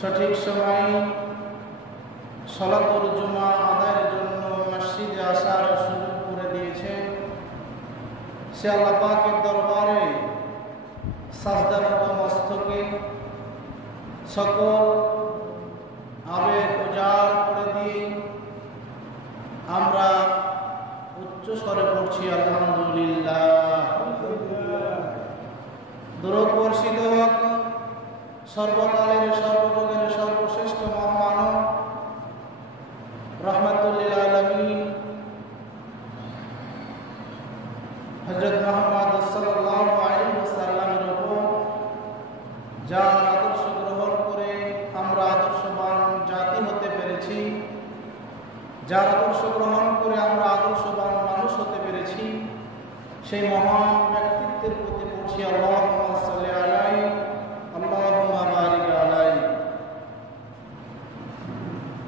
সঠিক সময় সালাতুল জুমা আদায়ের জন্য মসজিদে আসার সুযোগ করে দিয়েছেন, সে আল্লাহ পাকের দরবারে সাজদারত মস্তকে সকল আবেগ উজাড় করে দিয়ে আমরা উচ্চ স্বরে পড়ছি আলহামদুলিল্লাহ। দরুদ বর্ষিত হোক সর্বকালের সর্বযুগের সর্বশ্রেষ্ঠ মহামানব রাহমাতুল লিল আলামিন হযরত মুহাম্মদ সাল্লাল্লাহু আলাইহি ওয়াসাল্লামের উপর, যার আদর্শ গ্রহণ করে আমরা আদর্শবান জাতি হতে পেরেছি, যার আদর্শ গ্রহণ করে আমরা আদর্শবান মানুষ হতে পেরেছি, সেই মহান ব্যক্তিত্বের প্রতি পড়ছি আল্লাহুম্মা সাল্লি আলাইহি আল্লাহুম্মা বারিক আলাইহি।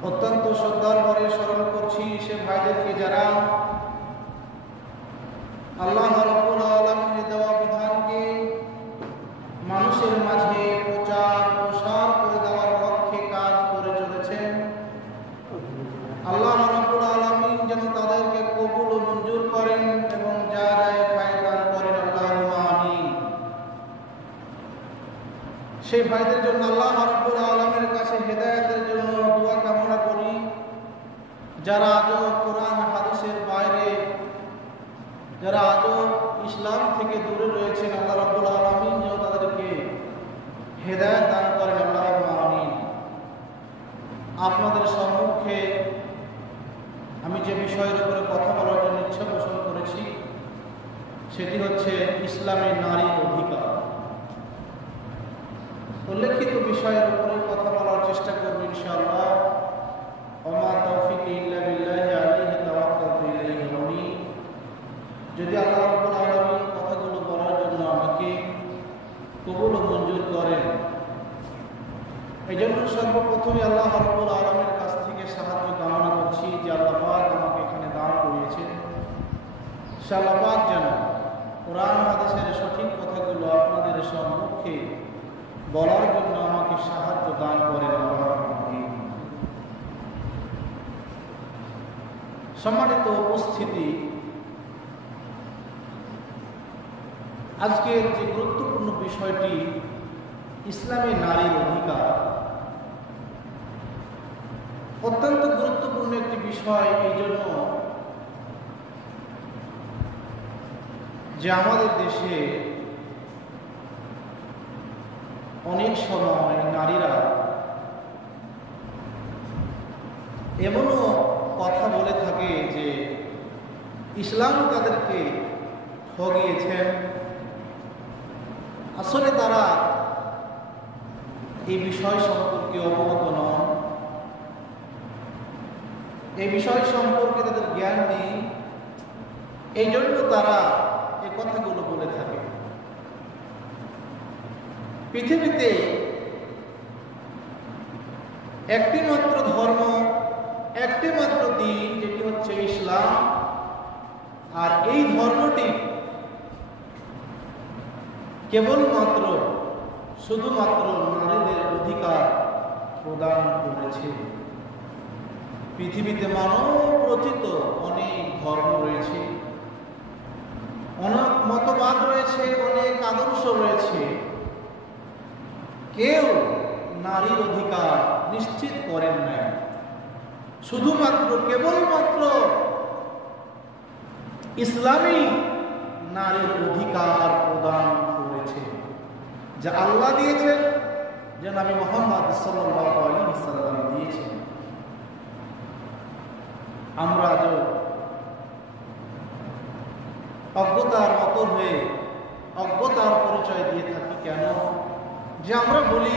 অত্যন্ত শ্রদ্ধার ভরে স্মরণ করছি সে ভাইদেরকে যারা আল্লাহ রাব্বুল আলামিনের দেওয়া বিধানকে মানুষের মাঝে প্রচার প্রসার করে দেওয়ার লক্ষ্যে কাজ করে চলেছেন। আল্লাহ রাব্বুল আলামিন যেন তাদেরকে কবুল ও মঞ্জুর করেন এবং যা যায় ফায়দা করেন, আল্লাহুম্মা আমিন। সেই ভাইদের জন্য আল্লাহ রাব্বুল আলামিনের কাছে হেদায়েতের জন্য দোয়া কামনা করি, যারা আজও কোরআন হাদিসের বাইরে, যারা আজও ইসলাম থেকে দূরে রয়েছেন, আল্লাহ রাব্বুল আলামিন যেন তাদেরকে হেদায়েত দান করেন, আল্লাহুম্মা আমিন। আপনাদের সম্মুখে আমি যে বিষয়ের উপরে কথা বলার জন্য ইচ্ছা পোষণ করেছি সেটি হচ্ছে ইসলামের নারীর অধিকার। উল্লেখিত বিষয়ের উপরে কথা বলার চেষ্টা করব ইনশাআল্লাহ। ওমা তাওফিক ইল্লা বিল্লাহি আলাইহি তাওয়াক্কালতু ইলাইহি উনীব। যদি আল্লাহ রাব্বুল আলামিন কথাগুলো বলার জন্য আমাকে কবুল ও মঞ্জুর করেন, এই জন্য সর্বপ্রথমে আল্লাহ রাব্বুল আলামিনের কাছ থেকে সাহায্য কামনা করছি যে আল্লাহ পাক আমাকে এখানে দান করিয়েছেন, সে আল্লাহ পাক যেন কোরআন হাদিসের সঠিক কথাগুলো আপনাদের সম্মুখে বলার জন্য আমাকে সাহায্য দান করেন, আল্লাহুম্মা আমিন। সম্মানিত উপস্থিতি, আজকের যে গুরুত্বপূর্ণ বিষয়টি ইসলামী নারীর অধিকার, অত্যন্ত গুরুত্বপূর্ণ একটি বিষয় এই জন্য যে আমাদের দেশে অনেক সময় নারীরা এমনও কথা বলে থাকে যে ইসলাম তাদেরকে ঠগিয়েছেন। আসলে তারা এই বিষয় সম্পর্কে অবগত নন, এই বিষয় সম্পর্কে তাদের জ্ঞান নেই, এই জন্য তারা এই কথাগুলো বলে থাকে। পৃথিবীতে একটি মাত্র ধর্ম, একটি মাত্র দিন, যেটি হচ্ছে ইসলাম, আর এই ধর্মটি কেবলমাত্র শুধুমাত্র নারীদের অধিকার প্রদান করেছে। পৃথিবীতে মানব রচিত অনেক ধর্ম রয়েছে, অনেক মতবাদ রয়েছে, অনেক আদর্শ রয়েছে, কেউ নারীর অধিকার নিশ্চিত করেন নাই। শুধুমাত্র কেবলমাত্র ইসলামী নারীর অধিকার প্রদান করেছে, যা আল্লাহ দিয়েছেন, যা নবী মুহাম্মদ সাল্লাল্লাহু আলাইহি ওয়াসাল্লাম দিয়েছেন। আমরা আজ অজ্ঞতার মত হয়ে অজ্ঞতার পরিচয় দিয়ে থাকি কেন? যে আমরা বলি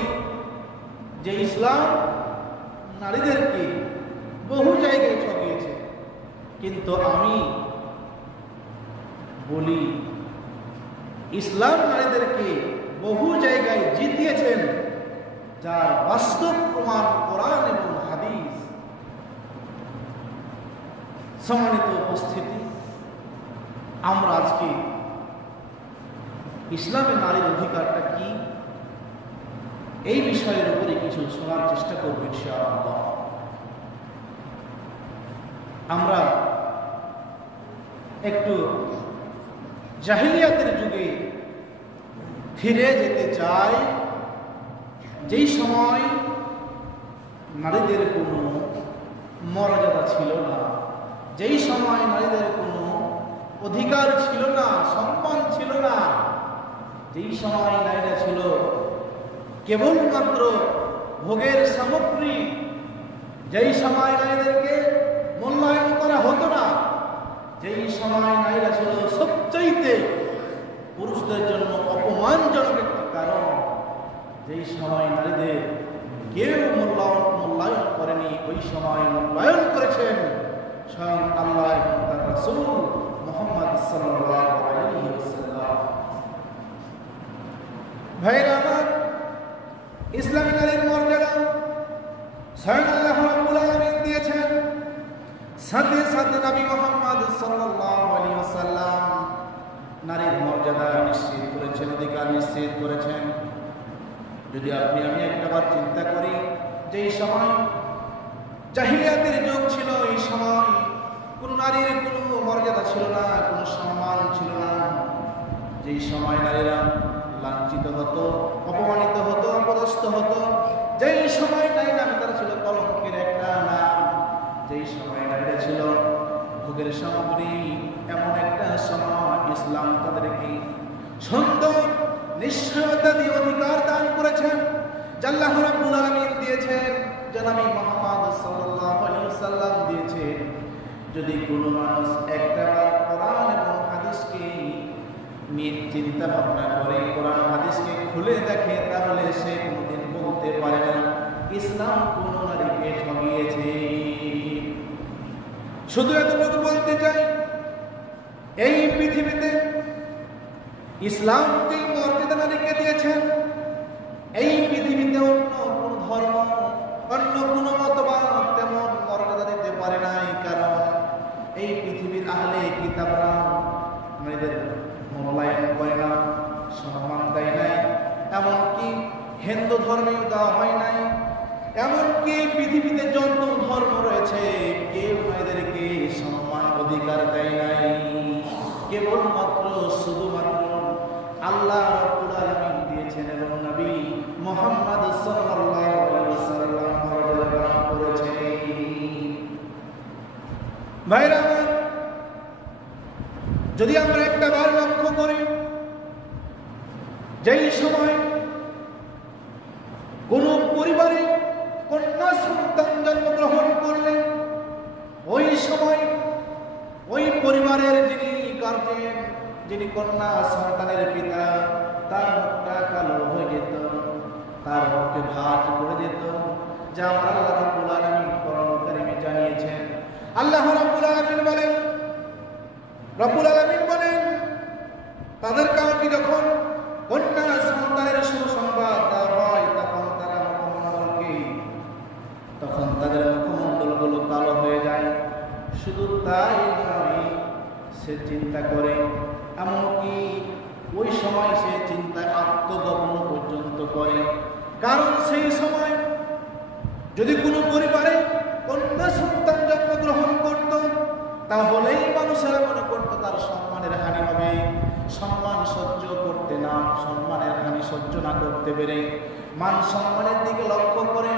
যে ইসলাম নারীদেরকে বহু জায়গায় ঠকিয়েছে, কিন্তু আমি বলি ইসলাম নারীদেরকে বহু জায়গায় জিতিয়েছেন, যার বাস্তব প্রমাণ কোরআন এবং হাদিস। সম্মানিত উপস্থিতি, আমরা আজকে ইসলামে নারীর অধিকারটা কি এই বিষয়ের উপরে কিছু শোনার চেষ্টা করব ইনশাআল্লাহ। আমরা একটু জাহিলিয়াতের যুগে ফিরে যেতে চাই, যেই সময় নারীদের কোনো মর্যাদা ছিল না, যেই সময় নারীদের কোনো অধিকার ছিল না, সম্মান ছিল না, যেই সময় নারীরা ছিল কেবলমাত্র ভোগের সামগ্রী, যেই সময় নারীদেরকে মূল্যায়ন করা হতো না, যেই সময় নারীরা ছিল সবচাইতে পুরুষদের জন্য অপমানজনক একটি কারণ, যেই সময় নারীদের কেউ মূল্যায়ন করেনি, ওই সময় মূল্যায়ন করেছেন স্বয়ং আল্লাহ এবং তার রাসূল মুহাম্মদ সাল্লাল্লাহু আলাইহি ওয়াসাল্লাম। ভাইরা আমার, ইসলামী নারীর মর্যাদা স্বয়ং আল্লাহ রাব্বুল আলামিন দিয়েছেন, সাথে সাথে নবী মুহাম্মদ সাল্লাল্লাহু আলাইহি ওয়াসাল্লাম নারীর মর্যাদা নিশ্চিত করেছেন, অধিকার নিশ্চিত করেছেন। যদি আমি একটাবার চিন্তা করি, যেই সময় জাহিলিয়াতের যুগ ছিল, এই সময় কোন নারীর কোনো মর্যাদা ছিল না, কোনো সম্মান ছিল না, যেই সময় নারীরা লাঞ্ছিত হতো, অপমানিত হতো, অপদস্থ হতো, যেই সময় নারীরা তারা ছিল কলঙ্কের একটা নাম, যেই সময় নারীরা ছিল ভোগের সামগ্রী, এমন একটা সময় ইসলাম তাদেরকে সুন্দর নিশ্চয়তা দিয়ে অধিকার দান করেছেন, আল্লাহ রাব্বুল আলামিন দিয়েছেন, নবী মুহাম্মদ সাল্লাল্লাহু আলাইহি ওয়াসাল্লাম দিয়েছেন। যদি কোনো মানুষ একটাবার কোরআন এবং হাদিসকে নিয়ে চিন্তা ভাবনা করে, কোরআন হাদিসকে খুলে দেখে, তাহলে সে কোনোদিন বলতে পারে না ইসলাম কোন নারীকে ঠকিয়েছে। শুধু এতটুকু বলতে চাই, এই পৃথিবীতে ইসলাম যে মর্যাদা নারীকে দিয়েছেন, এই পৃথিবীতে অন্য কোন ধর্ম, অন্য কোন মতবাদ তেমন মর্যাদা দিতে পারে নাই। কারণ এই পৃথিবীর আহলে কিতাবরা নারীদের মূল্যায়ন করে না, সম্মান দেয় নাই, এমনকি হিন্দু ধর্মেও দেওয়া হয় নাই, এমনকি পৃথিবীতে যত ধর্ম রয়েছে কেউ নারীদেরকে সম্মান অধিকার দেয় নাই। কেবলমাত্র শুধুমাত্র আল্লাহ রাব্বুল আলামিন দিয়েছেন এবং নবী মুহাম্মদ সাল্লাল্লাহু আলাইহি ওয়াসাল্লাম মর্যাদা দান করেছেন। ভাইরা, যদি আমরা একটাবার লক্ষ্য করি, যেই সময় কোন পরিবারে কন্যা সন্তান জন্মগ্রহণ করলে, ওই সময় ওই পরিবারের যিনি গার্জিয়ান, যিনি কন্যা সন্তানের পিতা, তার মুখটা কালো হয়ে যেত, তার মুখে ভাঁজ করে যেত, যা আল্লাহ রাব্বুল আলামিন কোরআন কারীমে জানিয়েছেন। আল্লাহ রাব্বুল আলামিন বলেন তাদের কাউকে যখন কন্যা সন্তানের সুসংবাদ দেওয়া হয়, তখন তারা তখন তাদের মুখমণ্ডলগুলো কালো হয়ে যায়। শুধু তাই নয়, সে চিন্তা করে, এমনকি ওই সময় সে চিন্তায় আত্মদগ্ন পর্যন্ত করে। কারণ সেই সময় যদি কোনো পরিবারে কন্যা সন্তান জন্মগ্রহণ করত, তাহলেই মানুষেরা মনে করত তার সম্মানের হানি হবে। সম্মান সহ্য করতে না, সম্মানের হানি সহ্য না করতে পেরে মান সম্মানের দিকে লক্ষ্য করে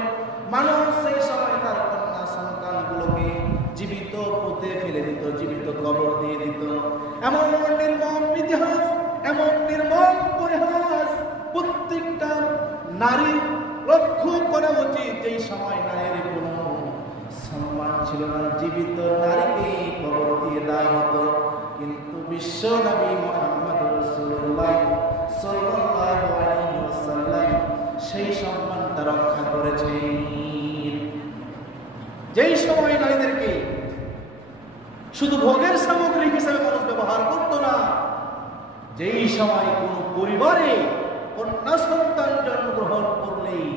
মানুষ সেই সময় তার কন্যা সন্তানগুলোকে জীবিত পুঁতে ফেলে দিত, জীবিত কবর দিয়ে দিত। এমন নির্মম ইতিহাস, এমন নির্মম পরিহাস প্রত্যেকটা নারী লক্ষ্য করা উচিত। যেই সময় নারীর কোনো সম্মান ছিল না, জীবিত নারীকে কবর দিয়ে দেওয়া হতো। কিন্তু বিশ্ব নবী মুহাম্মদ রাসূলুল্লাহ সাল্লাল্লাহু আলাইহি ওয়াসাল্লাম সেই সম্মানটা রক্ষা করেছেন। যেই সময় নারীদেরকে শুধু ভোগের সামগ্রী হিসেবে মানুষ ব্যবহার করত না, যেই সময় কোন পরিবারে কন্যা সন্তান জন্মগ্রহণ করলেই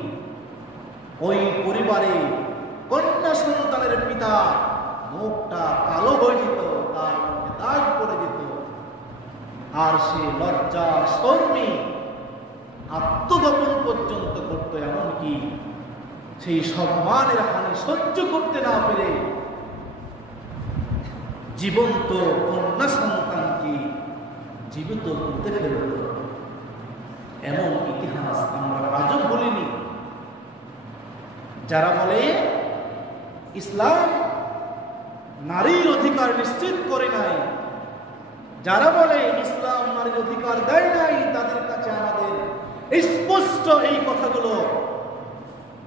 ওই পরিবারে কন্যা সন্তানের পিতা মুখটা কালো হয়ে যেত, তার মুখে দাগ পড়ে যেত, আর সে লজ্জা শর্মে আত্মগোপন পর্যন্ত করতো, এমনকি সেই সম্মানের হানি সহ্য করতে না পেরে জীবন্ত কন্যা সন্তানকে জীবিত করতে ফেলত। এমন ইতিহাস আমরা আজও বলিনি। যারা বলে ইসলাম নারীর অধিকার নিশ্চিত করে নাই, যারা বলে ইসলাম নারীর অধিকার দেয় নাই, তাদের কাছে আমাদের স্পষ্ট এই কথাগুলো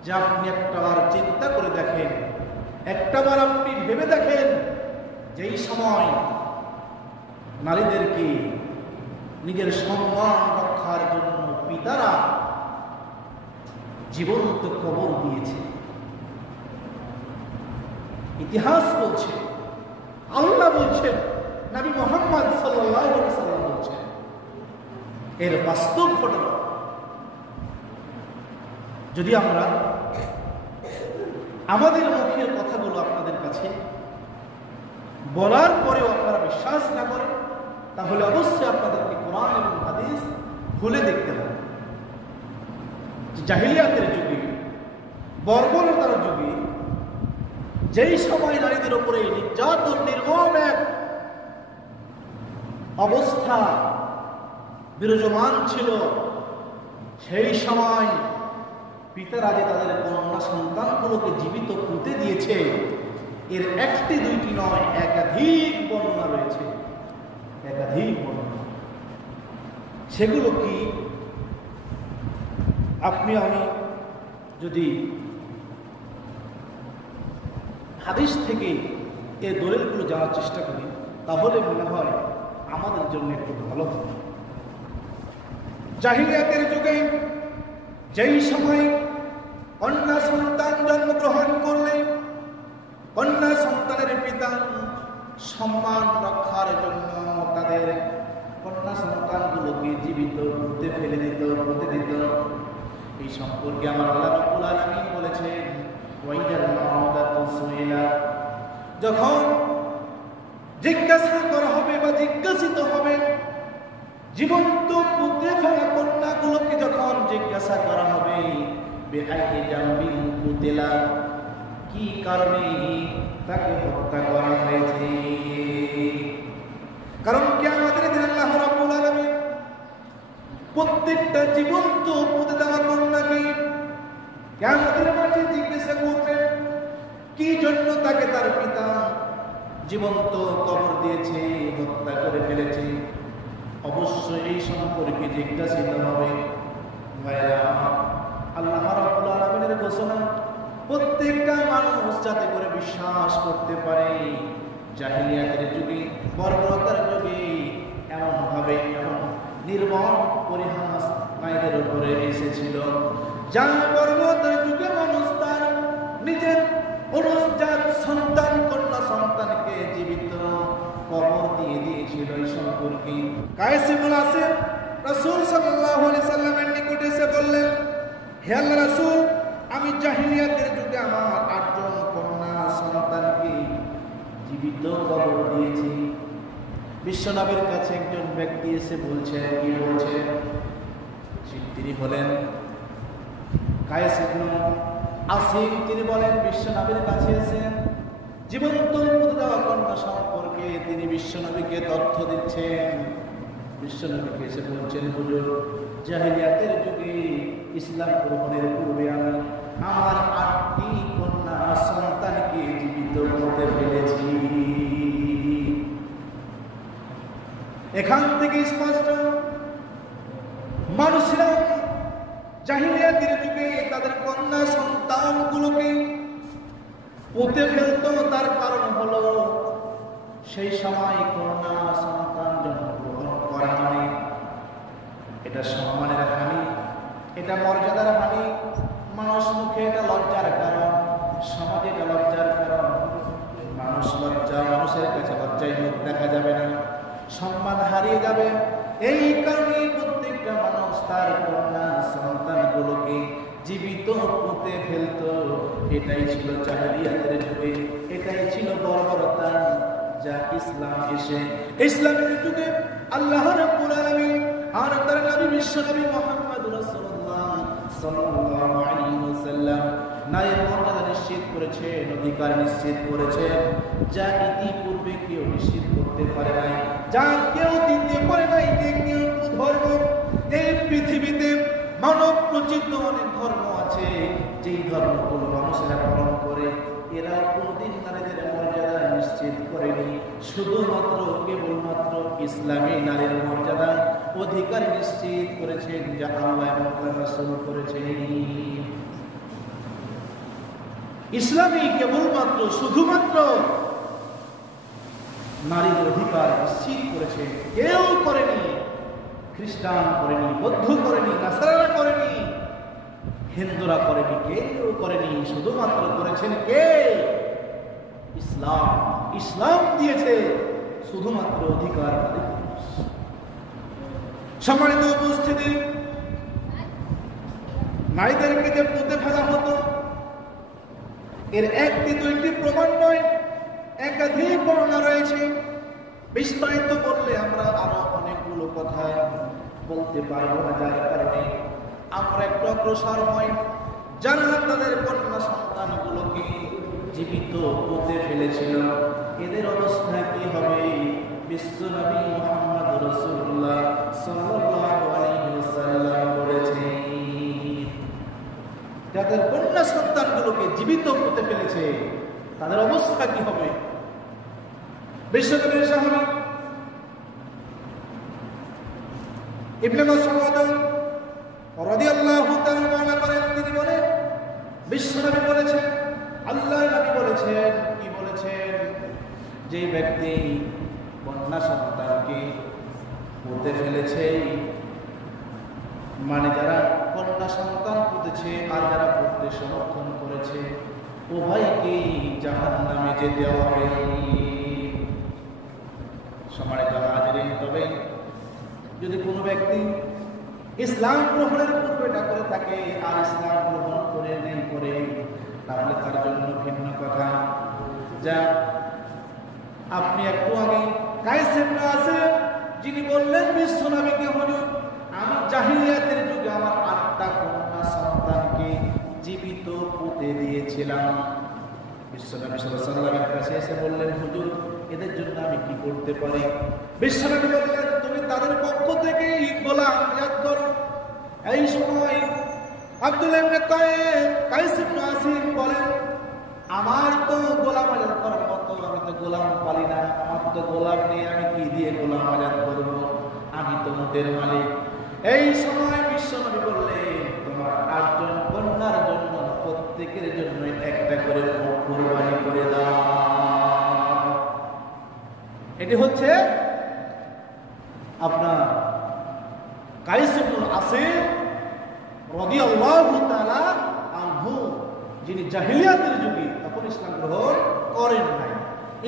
যে আপনি একটাবার চিন্তা করে দেখেন, একটাবার আপনি ভেবে দেখেন, যেই সময় নারীদেরকে নিজের সম্মান রক্ষার জন্য পিতারা জীবন্ত কবর দিয়েছে, ইতিহাস বলছে, আল্লাহ বলছেন, নবী মুহাম্মদ সাল্লাল্লাহু আলাইহি ওয়াসাল্লাম বলছেন, এর বাস্তব ঘটনা। যদি আমরা আমাদের মুখের কথাগুলো আপনাদের কাছে বলার পরেও আপনারা বিশ্বাস না করেন, তাহলে অবশ্যই আপনাদেরকে কোরআন এবং হাদিস খুলে দেখতে হবে। জাহিলিয়াতের যুগে, বর্বরতার যুগে, যেই সময় নারীদের উপরে নির্যাতন, নির্মম এক অবস্থা বিরাজমান ছিল, সেই সময় পিতারা যে তাদের কন্যা সন্তানগুলোকে জীবিত পুঁতে দিয়েছে, এর একটি দুইটি নয়, একাধিক বর্ণনা রয়েছে, একাধিক বর্ণনা। সেগুলো কি আপনি আমি যদি হাদিস থেকে এই দলিলগুলো জানার চেষ্টা করি, তাহলে মনে হয় আমাদের জন্য একটু ভালো হবে। জাহিলিয়াতের যুগে যেই সময় কন্যা সন্তান জন্মগ্রহণ করলে কন্যা সন্তানের পিতা সম্মান রক্ষার জন্য তাদের কন্যা সন্তানগুলোকে জীবিত পুঁতে ফেলে দিত, পুঁতে দিত। এই সম্পর্কে আমার আল্লাহ রাব্বুল আলামিন বলেছেন, ওয়াইদাল মাউদাতু সুইলা, যখন জিজ্ঞাসা করা হবে বা জিজ্ঞাসিত হবে, জীবন্ত পুঁতে ফেলা কন্যাগুলোকে যখন জিজ্ঞাসা করা হবে, বেআইনি জামবিন কুতিলা, কি কারণে তাকে হত্যা করা হয়েছে। কারণ কিয়ামতের দিন আল্লাহ রাব্বুল আলামিন প্রত্যেকটা জীবন্ত পুঁতে দেওয়া কন্যাকে কিয়ামতের মাঠে জিজ্ঞাসা করবেন, কি জন্য তাকে তার পিতা জীবন্ত কবর দিয়েছে, হত্যা করে ফেলেছে। অবশ্যই এই সম্পর্কে জিজ্ঞাসিত হবে। আল্লাহ রাব্বুল আলামিনের ঘোষণা, প্রত্যেকটা মানুষ যাতে করে বিশ্বাস করতে পারে, জাহিলিয়াতের যুগে, বর্বরতার যুগে এমন ভাবে এমন নির্মম পরিহাস মায়েদের উপরে এসেছিল, যা বর্বরতার যুগে মানুষ তার নিজের অনুজাত সন্তান কন্যা সন্তানকে জীবিত কবর দিয়ে দিয়েছিল। এই সম্পর্কে কায়েস ইবনে আসির রাসূল সাল্লাল্লাহু আলাইহি সাল্লামের নিকটে এসে বললেন, হে আল্লাহর রাসূল, আমি জাহিলিয়াতের যুগে আমার 8 জন কন্যা সন্তানকে জীবিত কবর দিয়েছি। বিশ্বনবীর কাছে একজন ব্যক্তি এসে বলছে, কি বলছে? তিনি বলেন কায়েস ইবনে আসির, তিনি বলেন বিশ্বনবীর কাছে এসে জীবন্ত পুঁতে দেওয়া কন্যা সম্পর্কে তিনি বিশ্বনবীকে তথ্য দিচ্ছেন। বিশ্বনবীকে এসে বলছেন, হুজুর, জাহিলিয়াতের যুগে ইসলাম গ্রহণের পূর্বে আমি আমার 8টি কন্যা সন্তানকে জীবিত করতে ফেলেছি। এখান থেকে স্পষ্ট, মানুষরা জাহিলিয়াতের যুগে তাদের কন্যা সন্তানগুলোকে পুঁতে ফেলত। তার কারণ হলো সেই সময় কন্যা সন্তান জন্মগ্রহণ করা মানে এটা সম্মানের হানি, এটা মর্যাদার হানি, মানুষ মুখে এটা লজ্জার কারণ, সমাজে এটা লজ্জার কারণ। মানুষের কাছে লজ্জায় মুখ দেখা যাবে না, সম্মান হারিয়ে যাবে। এই কারণে প্রত্যেকটা মানুষ তার কন্যা সন্তানগুলোকে জীবিত পুঁতে ফেলত। এটাই ছিল জাহিলিয়াতের যুগে, এটাই ছিল বর্বরতা, যা ইসলাম এসে ইসলামের যুগে আল্লাহ রাব্বুল আলামিন আর তার নবী বিশ্বনবী মুহাম্মদ রাসূল সাল্লাল্লাহু আলাইহি ওয়াসাল্লাম নারীর মর্যাদা নিশ্চিত করেছেন, অধিকার নিশ্চিত করেছেন, যা ইতিপূর্বে কেউ নিশ্চিত করতে পারে নাই, যা কেউ দিতে পারে নাই। যে কেউ ধর্ম এই পৃথিবীতে মানব রচিত অনেক ধর্ম আছে, যেই ধর্মগুলো মানুষেরা পালন করে, এরা কোনদিন নারীদের মর্যাদা নিশ্চিত করেনি। শুধুমাত্র কেবলমাত্র ইসলামী নারীর মর্যাদা অধিকার নিশ্চিত করেছেন, যা আল্লাহ এবং তার রাসূল করেছেন। ইসলামী কেবলমাত্র শুধুমাত্র নারীর অধিকার নিশ্চিত করেছে, কেউ করেনি। খ্রিস্টান করেনি, বৌদ্ধ করেনি, নাসারা করেনি, হিন্দুরা করেনি, কেউ করেনি। শুধুমাত্র করেছেন কে? ইসলাম। ইসলাম দিয়েছে শুধুমাত্র অধিকার। সম্মানিত উপস্থিতি, নারীদেরকে যে পুঁতে ফেলা হতো, এর একটি দুইটি প্রমাণ নয়, একাধিক বর্ণনা রয়েছে। বিস্তারিত বললে আমরা আরো অনেকগুলো কথা বলতে পারবো না, যার কারণে আমরা একটু অগ্রসর হই। যারা তাদের কন্যা সন্তানগুলোকে জীবিত পুঁতে ফেলেছিল, এদের অবস্থা কি হবে? বিশ্বনবী মুহাম্মদ রাসূলুল্লাহ সাল্লাল্লাহু আলাইহি ওয়াসাল্লাম বলেছেন, যাদের কন্যা সন্তানগুলোকে জীবিত পুঁতে ফেলেছে, তাদের অবস্থা কি হবে? বিশ্বনবীর সাহাবী ইবনে মাসউদ রাদিয়াল্লাহু তাআলা বর্ণনা করেন, তিনি বলেন, বিশ্বনবী বলেছেন, আল্লাহর নবী বলেছেন, কি বলেছেন? যে ব্যক্তি কন্যা সন্তানকে পুঁতে ফেলেছে, মানে যারা কন্যা সন্তান পুঁতেছে আর যারা পুঁততে সমর্থন করেছে, উভয়কে জাহান্নামে যেতে হবে। সম্মানিত হাজিরিন, তবে যদি কোনো ব্যক্তি ইসলাম গ্রহণের পূর্বে এটা করে থাকে আর ইসলাম গ্রহণ করে নেই করে, তাহলে তার জন্য ভিন্ন কথা। যা আপনি একটু আগে কায়েস ইবনে আসিম যিনি বললেন বিশ্বনবীকে, হুজুর আমি জাহিলিয়াতের যুগে আমার 8টা কন্যা সন্তানকে জীবিত পুঁতে দিয়েছিলাম। বিশ্বনবী সাল্লাল্লাহু আলাইহি ওয়াসাল্লামের কাছে এসে বললেন, হুজুর এদের জন্য আমি কি করতে পারি? বিশ্বনবী বললেন, তুমি তাদের পক্ষ থেকে গোলাম আজাদ করো। এই সময় আব্দুল্লাহ ইবনে কায়েস ইবনে আসিম বলেন, আমার তো গোলাম আজাদ করার মতো, আমি তো গোলাম পালি না, আমার তো গোলাম নেই, আমি কি দিয়ে গোলাম আজাদ করব? আমি তো মুটের মালিক। এই সময় বিশ্বনবী বললেন, তোমার 8 জন কন্যার জন্য প্রত্যেকের জন্য একটা করে কুরবানি করে দাও। এটি হচ্ছে আপনার কায়েস ইবনে আসিম রাদিয়াল্লাহু তাআলা আনহু, যিনি জাহিলিয়াতের যুগে তখন ইসলাম গ্রহণ করেন নাই।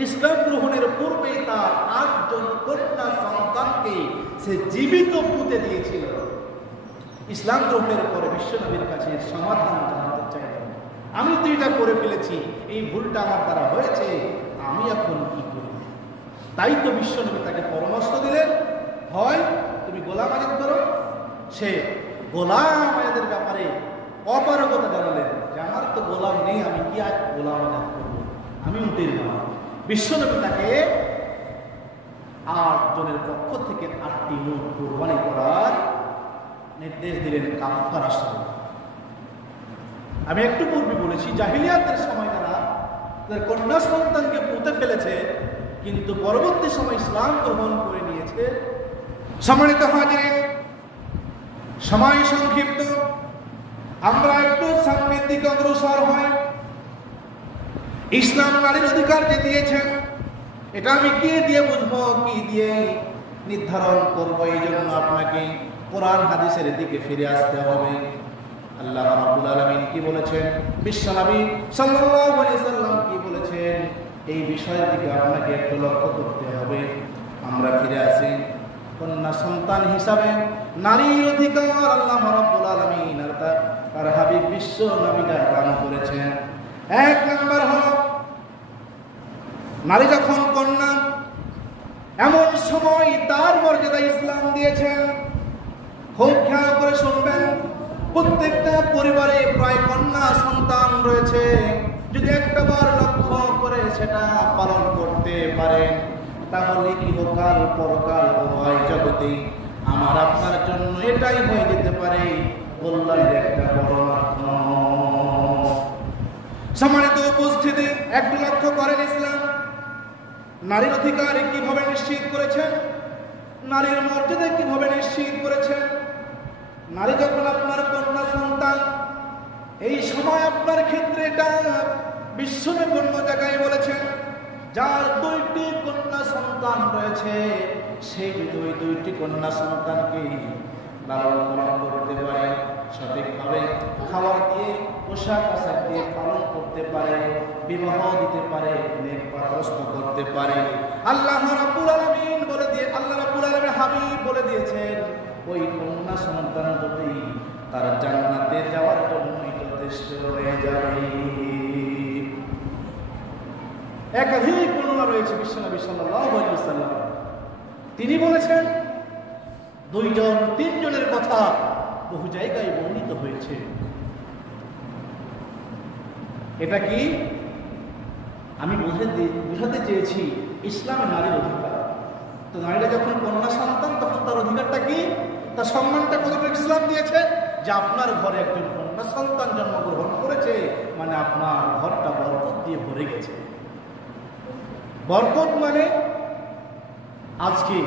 ইসলাম গ্রহণের পূর্বে তার 8 জন কন্যা সন্তানকে সে জীবিত পুঁতে দিয়েছিল। ইসলাম গ্রহণের পরে বিশ্বনবীর কাছে সমাধান জানাতে চাইলেন, আমি তো এটা করে ফেলেছি, এই ভুলটা আমার দ্বারা হয়েছে, আমি এখন কি করি? তাই তো বিশ্বনবী তাকে পরামর্শ দিলেন, হয় তুমি গোলাম আজাদ করো। সে গোলাম আজাদের ব্যাপারে অপারগতা জানালেন যে আমার তো গোলাম নেই, আমি কি আর গোলাম আজাদ করবো, আমি উটের মালিক। বিশ্বনবী তাকে 8 জনের পক্ষ থেকে 8টি উট কুরবানি করার নির্দেশ দিলেন কাফারা স্বরূপ। আমি একটু পূর্বে বলেছি, জাহিলিয়াতের সময় তারা তাদের কন্যা সন্তানকে পুঁতে ফেলেছে, কিন্তু পরবর্তী সময় ইসলাম গ্রহণ করে নিয়েছে। সম্মানিত হাজিরিন, সময় সংক্ষিপ্ত, আমরা একটু সামনের দিকে অগ্রসর হই। ইসলাম নারীর অধিকার যে দিয়েছেন, এটা আমি কি দিয়ে বুঝবো, কি দিয়ে নির্ধারণ করবো? এই জন্য আপনাকে কোরআন হাদিসের দিকে ফিরে আসতে হবে। আল্লাহ রাব্বুল আলামিন কি বলেছেন, বিশ্বনবী সাল্লাল্লাহু আলাইহি ওয়াসাল্লাম কি বলেছেন, এই বিষয়ের দিকে আপনাকে একটু লক্ষ্য করতে হবে। আমরা ফিরে আসি। কন্যা সন্তান হিসাবে নারীর অধিকার আল্লাহ রাব্বুল আলামিন আর তার হাবিব বিশ্ব নবীরা দান করেছেন। 1 নাম্বার হলো, নারী যখন কন্যা, এমন সময় তার মর্যাদা ইসলাম দিয়েছেন। খুব খেয়াল করে শুনবেন, প্রত্যেকটা পরিবারে প্রায় কন্যা সন্তান রয়েছে। যদি একটাবার লক্ষ্য করে সেটা পালন করতে পারেন, তাহলে ইহকাল পরকাল উভয় জগতে আমার আপনার জন্য এটাই হয়ে যেতে পারে কল্যাণের একটা বড় মাধ্যম। সম্মানিত উপস্থিতি, একটু লক্ষ্য করেন, ইসলাম নারীর অধিকার কিভাবে নিশ্চিত করেছেন, নারীর মর্যাদা কিভাবে নিশ্চিত করেছেন। নারী যখন আপনার কন্যা সন্তান, এই সময় আপনার ক্ষেত্রে এটা বিশ্বনবী অন্য জায়গায় বলেছেন, যার 2টি কন্যা সন্তান রয়েছে সেই যদি ওই 2টি কন্যা সন্তানকে লালন পালন করতে পারে, সঠিকভাবে খাবার দিয়ে, পোশাক আশাক দিয়ে পালন করতে পারে, বিবাহ দিতে পারে, নেককারস্থ করতে পারে, আল্লাহ রাব্বুল আলামিন বলে দিয়ে, আল্লাহ রাব্বুল আলামিন হাবিব বলে দিয়েছেন, ওই কন্যা সন্তান যদি তার জান্নাতে যাওয়ার জন্যই যথেষ্ট হয়ে যাবে। একাধিক বর্ণনা রয়েছে বিশ্বনবী সাল্লাল্লাহু আলাইহি ওয়াসাল্লাম, তিনি বলেছেন 2 জন 3 জনের কথা বহু জায়গায় বর্ণিত হয়েছে। এটা কি আমি বুঝাতে চেয়েছি, ইসলামে নারীর অধিকার। তো নারীরা যখন কন্যা সন্তান, তখন তার অধিকারটা কি, তার সম্মানটা কতটুকু ইসলাম দিয়েছে, যে আপনার ঘরে একজন কন্যা সন্তান জন্মগ্রহণ করেছে, মানে আপনার ঘরটা বরকত দিয়ে ভরে গেছে। বরকত মানে আজকে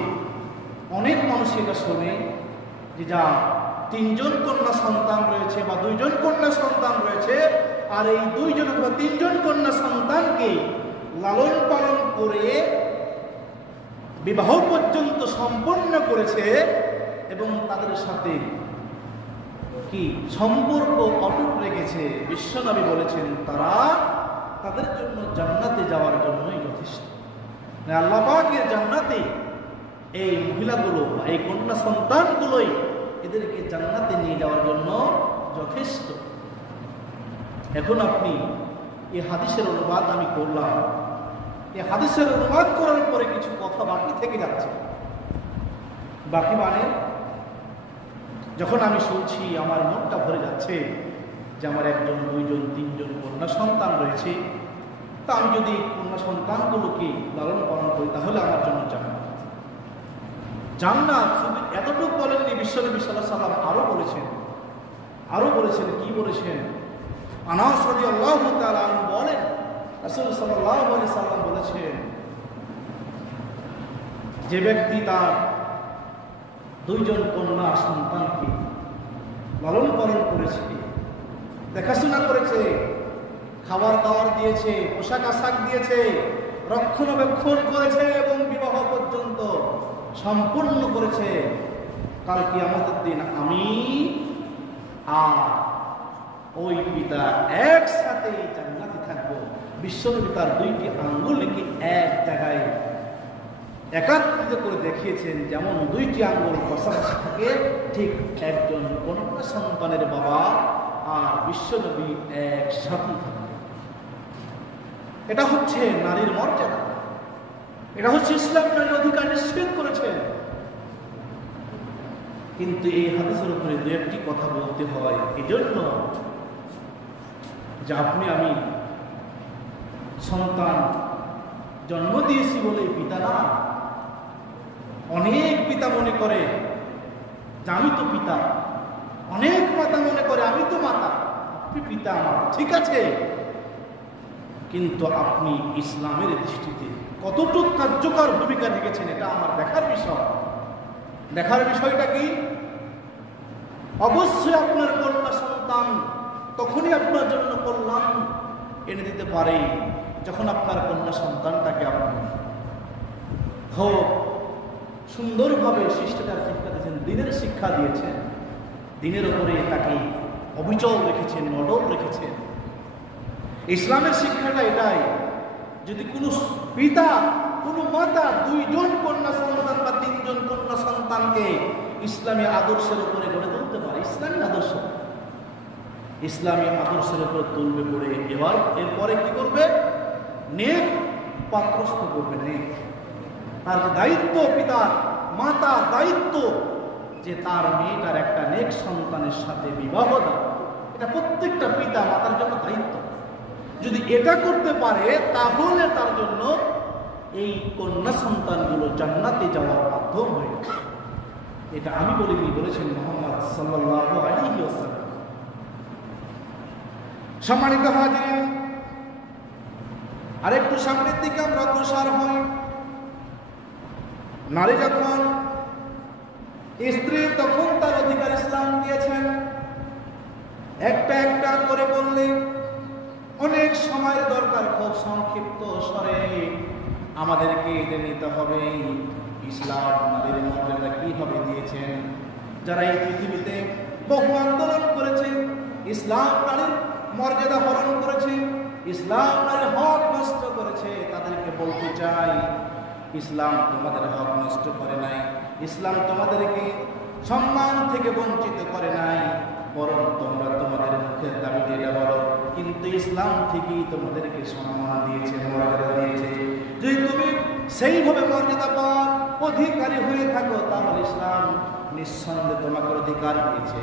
অনেক মানুষ এটা শোনে যে যা 3 জন কন্যা সন্তান রয়েছে বা 2 জন কন্যা সন্তান রয়েছে, আর এই 2 জন অথবা 3 জন কন্যা সন্তানকে লালন পালন করে বিবাহ পর্যন্ত সম্পন্ন করেছে এবং তাদের সাথে কি সম্পর্ক অটুট রেখেছে। বিশ্বনবী বলেছেন তারা তাদের জন্য জান্নাতে যাওয়ার জন্যই যথেষ্ট। আল্লাহ পাকের জান্নাতে এই মহিলাগুলো, এই কন্যা সন্তানগুলোই এদেরকে জান্নাতে নিয়ে যাওয়ার জন্য যথেষ্ট। এখন আপনি এই হাদিসের অনুবাদ আমি করলাম, এই হাদিসের অনুবাদ করার পরে কিছু কথা বাকি থেকে যাচ্ছে। বাকি মানে যখন আমি শুনছি আমার মনটা ভরে যাচ্ছে যে আমার 1 জন 2 জন 3 জন কন্যা সন্তান রয়েছে, তা আমি যদি কন্যা সন্তানগুলোকে লালন পালন করি তাহলে আমার জন্য জান্নাত। জান্নাত শুধু এতটুকু বলেননি, বিশ্বনবী সাল্লাল্লাহু আলাইহি ওয়াসাল্লাম আরো বলেছেন, কি বলেছেন? আনাস রাদিয়াল্লাহু তাআলা আনহু বলেন, রাসূল সাল্লাল্লাহু আলাইহি ওয়াসাল্লাম বলেছেন, যে ব্যক্তি তার 2 জন কন্যা সন্তানকে লালন পালন করেছে, দেখাশোনা করেছে, খাবার দাবার দিয়েছে, পোশাক আশাক দিয়েছে, রক্ষণাবেক্ষণ করেছে এবং বিবাহ পর্যন্ত সম্পূর্ণ করেছে, কাল কিয়ামতের দিন আমি আর ওই পিতা একসাথে জান্নাতে থাকবো। বিশ্বনবী তার 2টি আঙ্গুলকে এক জায়গায় একাত্রিত করে দেখিয়েছেন, যেমন 2টি আঙ্গুল পাশাপাশি থাকে, ঠিক একজন কন্যা সন্তানের বাবা আর বিশ্বনবী একসাথে থাকে। এটা হচ্ছে নারীর মর্যাদা, এটা হচ্ছে ইসলাম নারীর অধিকার নিশ্চিত করেছেন। কিন্তু এই হাদিসের উপরে 2-1টি কথা বলতে হয়, এজন্য যে আপনি আমি সন্তান জন্ম দিয়েছি বলে পিতা না। অনেক পিতা মনে করে যে আমি তো পিতা, অনেক মাতা মনে করে আমি তো মাতা, আপনি পিতা আমার, ঠিক আছে, কিন্তু আপনি ইসলামের দৃষ্টিতে কতটুকু কার্যকর ভূমিকা রেখেছেন এটা আমার দেখার বিষয়। দেখার বিষয়টা কি? অবশ্যই আপনার কন্যা সন্তান তখনই আপনার জন্য কল্যাণ এনে দিতে পারে যখন আপনার কন্যা সন্তানটাকে আপনি খুব সুন্দরভাবে শিষ্টাচার শিক্ষা দিয়েছেন, দিনের শিক্ষা দিয়েছেন, দিনের উপরে তাকে অবিচল রেখেছেন, নজর রেখেছেন। ইসলামের শিক্ষাটা এটাই, যদি কোনো পিতা কোনো মাতা 2 জন কন্যা সন্তান বা 3 জন কন্যা সন্তানকে ইসলামী আদর্শের উপরে গড়ে তুলতে পারে, ইসলামী আদর্শ, ইসলামী আদর্শের উপরে তুলবে পড়ে, এবার এরপরে কি করবে? নেক পাত্রস্থ করবে। নেক তার যে দায়িত্ব, পিতার মাতার দায়িত্ব, যে তার মেয়েটার একটা নেক সন্তানের সাথে বিবাহ দেওয়া। এটা প্রত্যেকটা পিতা মাতার জন্য দায়িত্ব। যদি এটা করতে পারে তাহলে তার জন্য এই কন্যা সন্তানগুলো জান্নাতে যাওয়ার মাধ্যম হয়ে যাবে। এটা আমি বলিনি, বলেছেন মুহাম্মদ সাল্লাল্লাহু আলাইহি ওয়াসাল্লাম। সম্মানিত হাজিরিন, আরেকটু সামনের দিকে আমরা অগ্রসর হই। নারী যখন স্ত্রী তখন তার অধিকার ইসলাম দিয়েছেন। একটা একটা করে বললে অনেক সময়ের দরকার, খুব সংক্ষিপ্ত স্বরে আমাদেরকে এটা নিতে হবে। ইসলাম নারীর মর্যাদা কিভাবে দিয়েছেন। যারা এই পৃথিবীতে বহু আন্দোলন করেছে, ইসলাম নারীর মর্যাদা হরণ করেছে, ইসলাম নারীর হক নষ্ট করেছে, তাদেরকে বলতে চাই ইসলাম তোমাদের হক নষ্ট করে নাই, ইসলাম তোমাদেরকে সম্মান থেকে বঞ্চিত করে নাই, বরং তোমরা তোমাদের মুখের দাবি দিয়ে বলো, কিন্তু ইসলাম ঠিকই তোমাদেরকে সম্মান দিয়েছে, মর্যাদা দিয়েছে। যদি তুমি সেইভাবে মর্যাদা পাওয়ার অধিকারী হয়ে থাকো তাহলে ইসলাম নিঃসন্দেহে তোমাকে অধিকার দিয়েছে,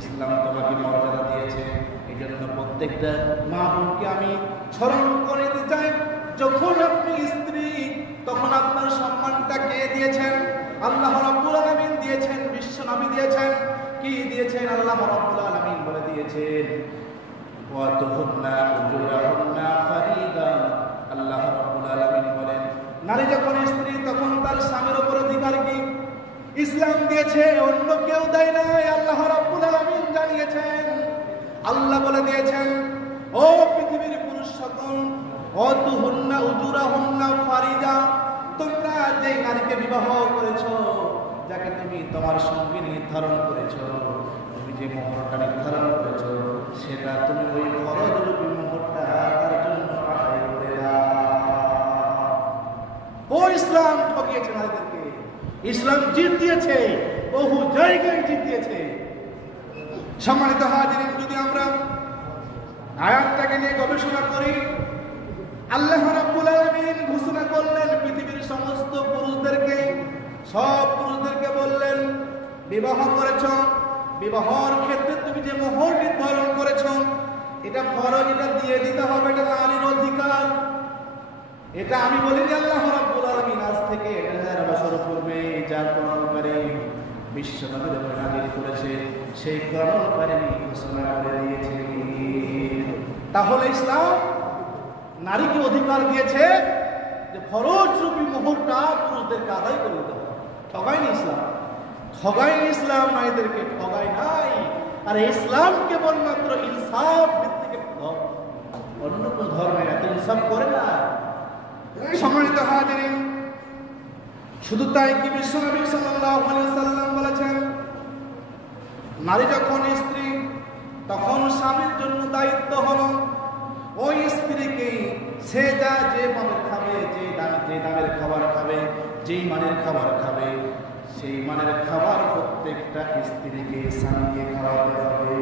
ইসলাম তোমাকে মর্যাদা দিয়েছে। এই জন্য প্রত্যেকটা মা বোনকে আমি স্মরণ করে দিতে চাই, যখন আপনি স্ত্রী তখন আপনার সম্মানটা কে দিয়েছেন? আল্লাহ রাব্বুল আলামিন দিয়েছেন, বিশ্ব নবী দিয়েছেন। কি দিয়েছেন? আল্লাহ রাব্বুল আলামিন বলে দিয়েছেন ওয়া তুহুন্না উজুরাহুন্না ফারিদা। আল্লাহ রাব্বুল আলামিন বলেন নারী যখন স্ত্রী তখন তার স্বামীর উপর অধিকার কি ইসলাম দিয়েছে, অন্য কেউ দেয় নাই। আল্লাহ রাব্বুল আলামিন জানিয়েছেন, আল্লাহ বলে দিয়েছেন ও পৃথিবীর পুরুষ সকল, ওয়াতুহুন্না উজুরাহুন্না ফারিদা, তোমরা যে নারীকে বিবাহ করেছো, যাকে তুমি তোমার সঙ্গে নির্ধারণ করেছো, তুমি যে মোহরটা নির্ধারণ করেছো, সেটা তুমি ওই ফরজরূপী মোহরটা তার জন্য আদায় করে দাও। ও ইসলাম ঠকিয়েছে নারীদেরকে, ইসলাম জিত দিয়েছে, বহু জায়গায় জিত দিয়েছে। সম্মানিত হাজিরিন, যদি আমরা আয়াতটাকে নিয়ে গবেষণা করি, আল্লাহ রাব্বুল আলামিন ঘোষণা করলেন পৃথিবীর সমস্ত পুরুষদেরকে, সব পুরুষদেরকে বললেন বিবাহ করেছো, বিবাহর ক্ষেত্রে তুমি যে মোহর নির্ধারণ করেছো এটা ফরজ, এটা দিয়ে দিতে হবে, এটা নারীর অধিকার। এটা আমি বলিনি, আল্লাহ রাব্বুল আলামিন আজ থেকে 1000 বছর পূর্বে যার কোরআনকারী বিশ্ব নবীর উপর নাযিল করেছে সেই কোরআনকারী ঘোষণা করে দিয়েছে। তাহলে ইসলাম নারীকে অধিকার দিয়েছে যে ফরজ রূপী মোহরটা পুরুষদেরকে আদায় করে দিতে হবে। ঠগায়নি ইসলাম, ঠগায়নি ইসলাম, নারীদেরকে ঠগায় নাই। আর ইসলাম কেবলমাত্র ইনসাফ ভিত্তিক ধর্ম, অন্য কোন ধর্মে এত ইনসাফ করে না। সম্মানিত হাজিরিন, শুধু তাই কি বিশ্বনবী সাল্লাল্লাহু আলাইহি সাল্লাম বলেছেন নারী যখন স্ত্রী তখন স্বামীর জন্য দায়িত্ব হলো ওই স্ত্রীকে সে যা যে মানের খাবে, যে দামের খাবার খাবে, যেই মানের খাবার খাবে, সেই মানের খাবার প্রত্যেকটা স্ত্রীকে স্বামীকে খাওয়াতে হবে।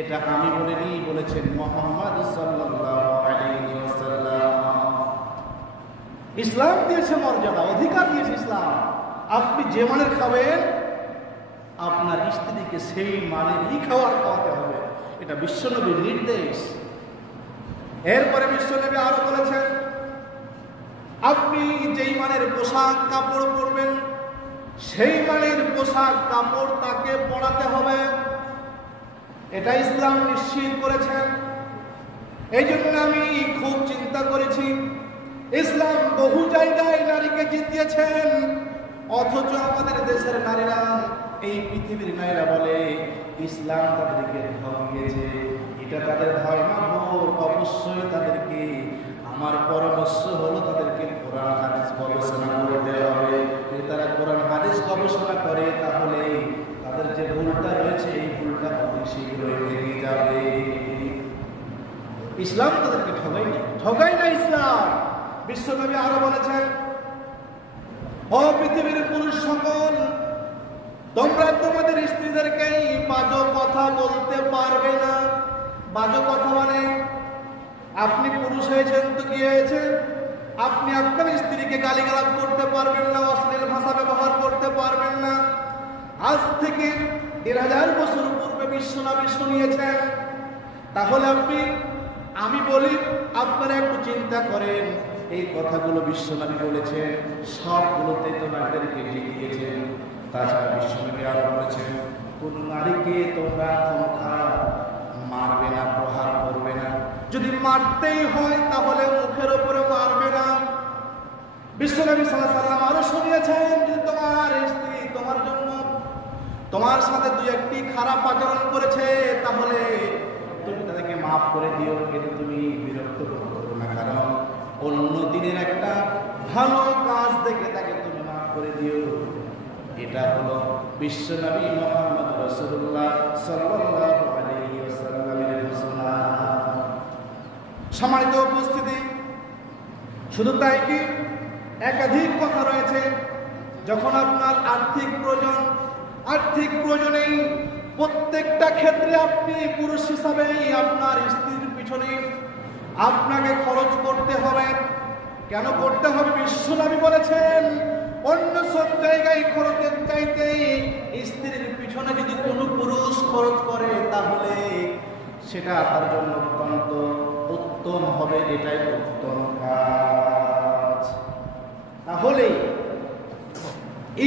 এটা আমি বলিনি, বলেছেন মুহাম্মদ সাল্লাল্লাহু আলাইহি ওয়াসাল্লাম। ইসলাম দিয়েছে মর্যাদা, অধিকার দিয়েছে ইসলাম। আপনি যে মানের খাবেন আপনার স্ত্রীকে সেই মানেরই খাওয়াতে হবে, এটা বিশ্বনবীর নির্দেশ। এরপরে বিশ্বনবী আরো বলেছেন আপনি যেই মানের পোশাক কাপড় পরবেন সেই মানের পোশাক কাপড় তাকে পরাতে হবে, এটা ইসলাম নিশ্চিত করেছেন। এই জন্য আমি খুব চিন্তা করেছি, ইসলাম বহু জায়গায় নারীকে জিতিয়েছেন, অথচ আমাদের দেশের নারীরা, এই পৃথিবীর নারীরা বলে ইসলাম তাদেরকে ঠকিয়েছে। এটা তাদের ধারণা ভুল। অবশ্যই তাদেরকে আমার পরামর্শ হলো তাদেরকে কোরআন হাদিস গবেষণা করতে হবে। যদি তারা কোরআন হাদিস গবেষণা করে তাহলে তাদের যে ভুলটা রয়েছে এই ভুলটা অতি শীঘ্রই ভেঙে যাবে। ইসলাম তাদেরকে ঠগায় না ইসলাম। বিশ্বনবী আরো বলেছেন ও পৃথিবীর পুরুষ সকল, তোমরা তোমাদের স্ত্রীদেরকে বাজে কথা বলতে পারবে না। বাজে কথা মানে আপনি পুরুষ হয়েছেন তো কি হয়েছে, আপনি আপনার স্ত্রীকে গালিগালাজ করতে পারবেন না, অশ্লীল ভাষা ব্যবহার করতে পারবেন না। আজ থেকে ১,৫০০ বছর পূর্বে বিশ্বনবী শুনিয়েছেন। তাহলে আমি বলি, আপনারা একটু চিন্তা করেন, এই কথাগুলো বিশ্বনবী বলেছেন, সবগুলোতে তো নারীদেরকে জিতিয়েছেন। তাছাড়া বিশ্বনবী আরো বলেছেন, কোন নারীকে তোমরা ক্ষমতা মারবে না, প্রহার করবে না। যদি মারতেই হয় তাহলে মুখের উপরে মারবে না। বিশ্বনবী সাল্লাল্লাহু আলাইহি ওয়াসাল্লাম আরো শুনিয়েছেন, যদি তোমার স্ত্রী তোমার জন্য তোমার সাথে দুই একটি খারাপ আচরণ করেছে তাহলে তুমি তাদেরকে মাফ করে দিও, কিন্তু তুমি বিরক্ত করো না, কারণ অন্য দিনের একটা ভালো কাজ দেখে তাকে তুমি মাফ করে দিও। এটা হলো বিশ্বনবী মুহাম্মদ রাসূলুল্লাহ সাল্লাল্লাহু আলাইহি ওয়াসাল্লামের ঘোষণা। সম্মানিত উপস্থিতি, শুধু তাই কি, একাধিক কথা রয়েছে। যখন আপনার আর্থিক প্রয়োজনেই প্রত্যেকটা ক্ষেত্রে আপনি পুরুষ হিসাবে আপনার স্ত্রীর পিছনে আপনাকে খরচ করতে হবে। কেন করতে হবে? বিশ্বনবী বলেছেন, অন্য সব জায়গায় খরচের চাইতে স্ত্রীর পিছনে যদি কোনো পুরুষ খরচ করে তাহলে সেটা তার জন্য অত্যন্ত উত্তম হবে। এটাই উত্তম কাজ। তাহলে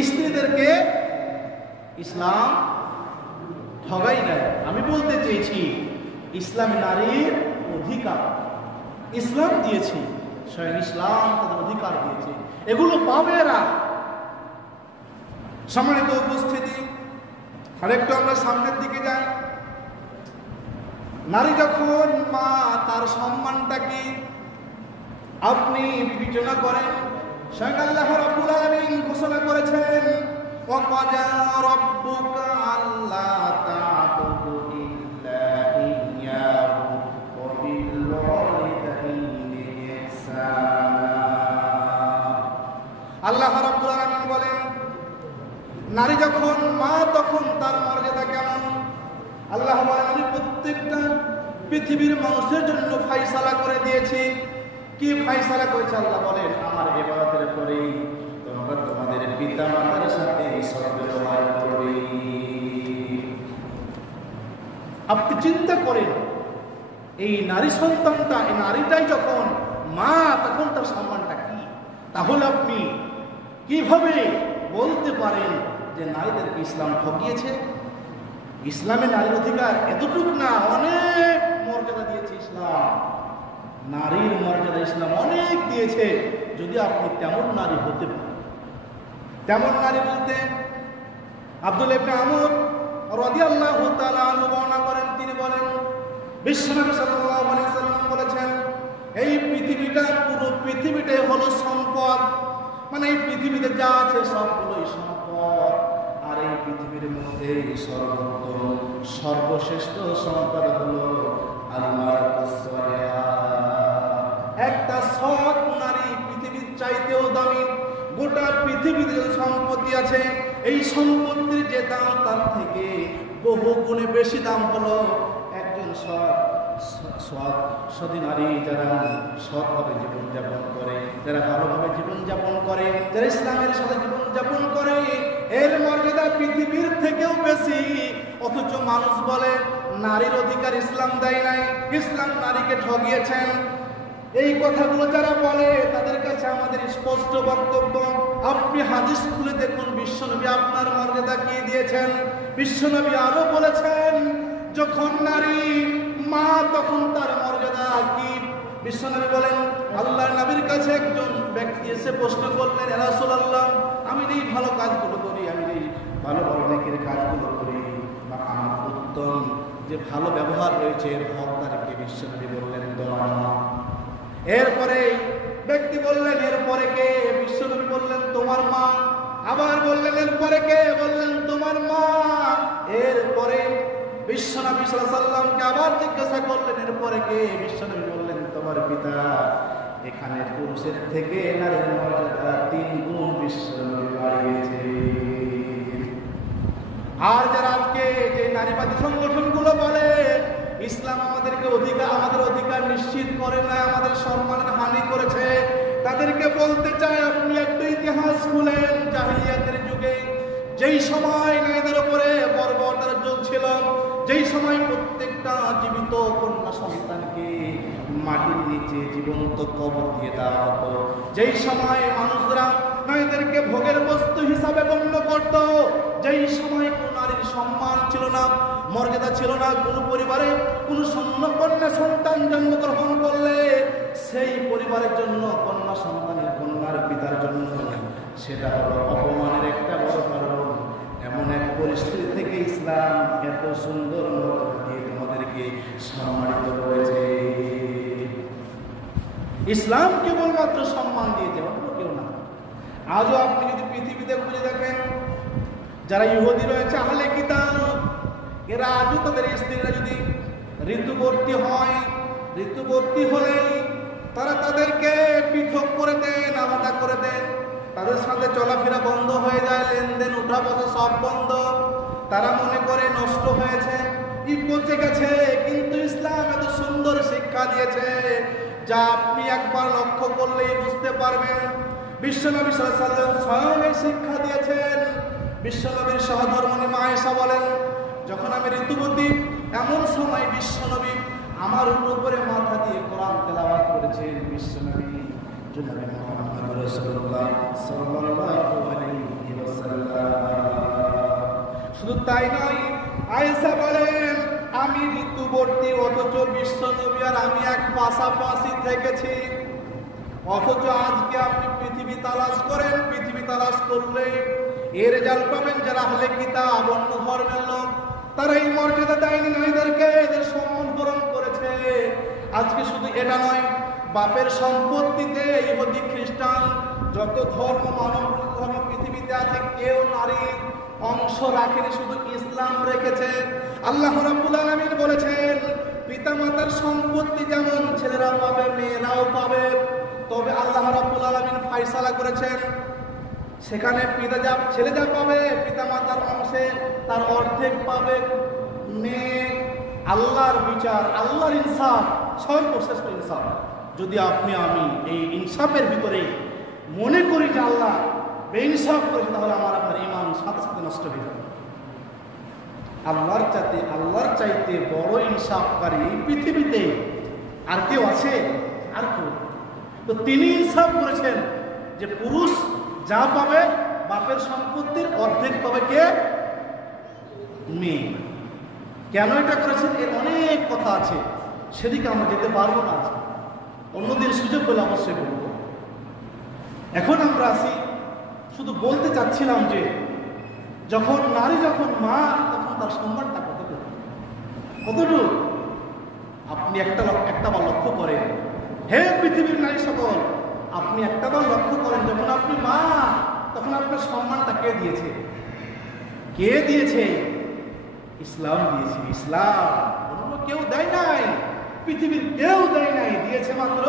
স্ত্রীদেরকে ইসলাম ঠগাই নাই। আমি বলতে চেয়েছি, ইসলাম নারীর অধিকার ইসলাম দিয়েছে, স্বয়ং ইসলাম তাদের অধিকার দিয়েছে, এগুলো পাবে এরা। সম্মানিত উপস্থিতি, আরেকটু আমরা সামনের দিকে যাই। নারী যখন মা, তার সম্মানটা কি আপনি বিবেচনা করেন। স্বয়ং আল্লাহ রাব্বুল আলামিন ঘোষণা করেছেন, ওয়াকাদা রাব্বুকা আল্লা তা'বুদু ইল্লা ইয়্যাহু ওয়া বিল ওয়ালিদাইনি ইহসানা। আল্লাহ রাব্বুল আলামিন বলেন, নারী যখন মা তখন তার মর্যাদা কেমন। আল্লাহ বলেন, আমি প্রত্যেকটা পৃথিবীর মানুষের জন্য ফায়সালা করে দিয়েছি। কি ফায়সালা করেছে? আল্লাহ বলেন, আমার ইবাদতের পরেই তোমরা তোমাদের পিতা মাতার সাথে সদ্ব্যবহার করবে। আপনি চিন্তা করেন, এই নারী সন্তানটা, এই নারীটাই যখন মা তখন তার সম্মানটা কি। তাহলে আপনি কিভাবে বলতে পারেন যে নারীদেরকে ইসলাম ঠকিয়েছে? ইসলামে নারীর অধিকার এতটুকু না, অনেক মর্যাদা দিয়েছে ইসলাম। নারীর মর্যাদা ইসলাম অনেক দিয়েছে। যদি আপনি তেমন নারী হতে পারেন, তেমন নারী বলতে আব্দুল্লাহ ইবনে আমর রাদিয়াল্লাহু তাআলা আনহু বর্ণনা করেন, তিনি বলেন, বিশ্বনবী সাল্লাল্লাহু আলাইহি ওয়াসাল্লাম বলেছেন, এই পৃথিবীটা, পুরো পৃথিবীটাই হলো সম্পদ। মানে এই পৃথিবীতে যা আছে সবগুলোই সম্পদ। আর এই পৃথিবীর মধ্যে সর্বোত্তম সর্বশ্রেষ্ঠ সম্পদ হলো আল-মারআতুস সালিহা। একটা সৎ নারী পৃথিবীর চাইতেও দামি। গোটা পৃথিবীতে যে সম্পত্তি আছে, এই সম্পত্তির যে দাম তার থেকে বহু গুণে বেশি দাম হলো একজন সৎ নারী, যারা সৎভাবে জীবনযাপন করে, যারা ভালোভাবে জীবনযাপন করে, যারা ইসলামের সাথে জীবনযাপন করে, এর মর্যাদা পৃথিবীর থেকেও বেশি। অথচ মানুষ বলে নারীর অধিকার ইসলাম দেয় নাই, ইসলাম নারীকে ঠকিয়েছেন। এই কথাগুলো যারা বলে তাদের কাছে আমাদের স্পষ্ট বক্তব্য, আপনি হাদিস খুলে দেখুন বিশ্বনবী আপনার মর্যাদা কি দিয়েছেন। বিশ্বনবী আরো বলেছেন, যখন নারী মা তখন তার মর্যাদা কি। বিশ্বনবী বলেন, আল্লাহর নবীর কাছে একজন ব্যক্তি এসে প্রশ্ন করলেন, ইয়া রাসূলুল্লাহ, আমি এই ভালো কাজগুলো করি, আমি এই ভালো ভালো নেকির কাজগুলো করি, বা আমার উত্তম যে ভালো ব্যবহার রয়েছে এর হকদারকে। বিশ্বনবী বললেন, তোমার মা। এরপরে ব্যক্তি বললেন, এরপরে কে? বিশ্বনবী বললেন, তোমার মা। আবার বললেন, এরপরে কে? বললেন, তোমার মা। এরপরে বিশ্বনবী সাল্লাল্লাহু আলাইহি ওয়াসাল্লামকে আবার জিজ্ঞাসা করলেন, এরপরে কে? বিশ্বনবী বললেন, তোমার পিতা। এখানে পুরুষের থেকে নারীর মর্যাদা 3 গুণ বিশ্বনবী বাড়িয়েছে। আর যারা আজকে যে নারীবাদী সংগঠনগুলো বলে ইসলাম আমাদেরকে আমাদের অধিকার নিশ্চিত করে না, আমাদের সম্মানের হানি করেছে, তাদেরকে বলতে চাই, আপনি একটা ইতিহাস খুলেন জাহিলিয়াতের যুগে যেই সময় নারীদের উপরে বর্বরতার যুগ ছিল, যেই সময় প্রত্যেকটা জীবিত কন্যা সন্তানকে মাটির নিচে জীবন্ত কবর দিয়ে দেওয়া হতো, যেই সময় মানুষরা নারীদেরকে ভোগের বস্তু হিসাবে গণ্য করত, যেই সময় কোন নারীর সম্মান ছিল না, মর্যাদা ছিল না, কোন পরিবারে কোন কন্যা সন্তান জন্মগ্রহণ করলে সেই পরিবারের জন্য কন্যা সন্তানের কন্যার পিতার জন্য সেটা হলো অপমানের একটা বড় কারণ। এমন এক পরিস্থিতি থেকে ইসলাম এত সুন্দর মর্যাদা দিয়ে তোমাদেরকে সম্মানিত করেছে। ইসলাম কেবলমাত্র সম্মান দিয়েছে, অন্য কেউ না। আজও আপনি যদি পৃথিবীতে খুঁজে দেখেন, যারা ইহুদি রয়েছে, আহলে কিতাব, এরা আজও তাদের স্ত্রীরা যদি ঋতুবর্তী হয়, ঋতুবর্তী হলেই তারা তাদেরকে পৃথক করে দেন, আলাদা করে দেন, তাদের সাথে চলাফেরা বন্ধ হয়ে যায়, লেনদেন উঠা বসা সব বন্ধ। তারা মনে করে নষ্ট হয়েছে, কি পচে গেছে। কিন্তু ইসলাম এত সুন্দর শিক্ষা দিয়েছে যা আপনি একবার লক্ষ্য করলেই বুঝতে পারবেন। বিশ্বনবী সাল্লাল্লাহু আলাইহি ওয়াসাল্লাম স্বয়ং এই শিক্ষা দিয়েছেন। বিশ্বনবীর সহধর্মিণী মা আয়েশা বলেন, যখন আমি ঋতুবতী, এমন সময় বিশ্বনবী আমার উপরে মাথা দিয়ে কোরআন তেলাওয়াত করেছেন। বিশ্বনবী জনাবে মুহাম্মদ রাসূলুল্লাহ সাল্লাল্লাহু আলাইহি ওয়াসাল্লাম। শুধু তাই নয়, আয়েশা বলেন, আমি ঋতুবর্তী, অথচ বিশ্বনবী আর আমি এক পাশাপাশি থেকেছি। অথচ আজকে আপনি পৃথিবী তালাশ করেন, পৃথিবী তালাশ করলে এর রেজাল্ট পাবেন যারা আহলে কিতাব, অন্য ধর্মের লোক, তারা এই মর্যাদা দেয়নি নারীদেরকে, এদের সম্মান হরণ করেছে। আজকে শুধু এটা নয়, বাপের সম্পত্তিতে ইহুদি খ্রিস্টান যত ধর্ম, মানব ধর্ম পৃথিবীতে আছে, কেউ নারীর অংশ রাখেনি, শুধু ইসলাম রেখেছে। আল্লাহ রাব্বুল আলামিন বলেছেন, পিতামাতার সম্পত্তি যেমন ছেলেরা পাবে, মেয়েরাও পাবে, তবে আল্লাহ রাব্বুল আলামিন ফয়সালা করেছেন সেখানে ছেলে যা পাবে পিতামাতার অংশে তার অর্ধেক পাবে মেয়ে। আল্লাহর বিচার, আল্লাহর ইনসাফ সর্বশ্রেষ্ঠ ইনসাফ। যদি আপনি আমি এই ইনসাফের ভিতরে মনে করি যে আল্লাহ বেইনসাফ করেছে, তাহলে আমার আপনার ঈমান সাথে সাথে নষ্ট হয়ে যাবে। আল্লাহর চাইতে বড় ইনসাফকারী এই পৃথিবীতে আর কেউ আছে? আর কেউ। তো তিনি ইনসাফ করেছেন যে পুরুষ যা পাবে বাপের সম্পত্তির অর্ধেক পাবে কে? মেয়ে। কেন এটা করেছেন এর অনেক কথা আছে, সেদিকে আমরা যেতে পারবো না, অন্যদিন সুযোগ পেলে অবশ্যই বলবো। এখন আমরা আসি, শুধু বলতে চাচ্ছিলাম যে যখন নারী যখন মা, তখন তার সম্মানটা কতটুকু। আপনি একটাবার লক্ষ্য করেন, হে পৃথিবীর নারী সকল, আপনি একটাবার লক্ষ্য করেন, যখন আপনি মা তখন আপনার সম্মানটা কে দিয়েছে? কে দিয়েছে? ইসলাম দিয়েছে। ইসলাম অন্য কেউ দেয় নাই, পৃথিবীর কেউ দেয় নাই, দিয়েছে মাত্র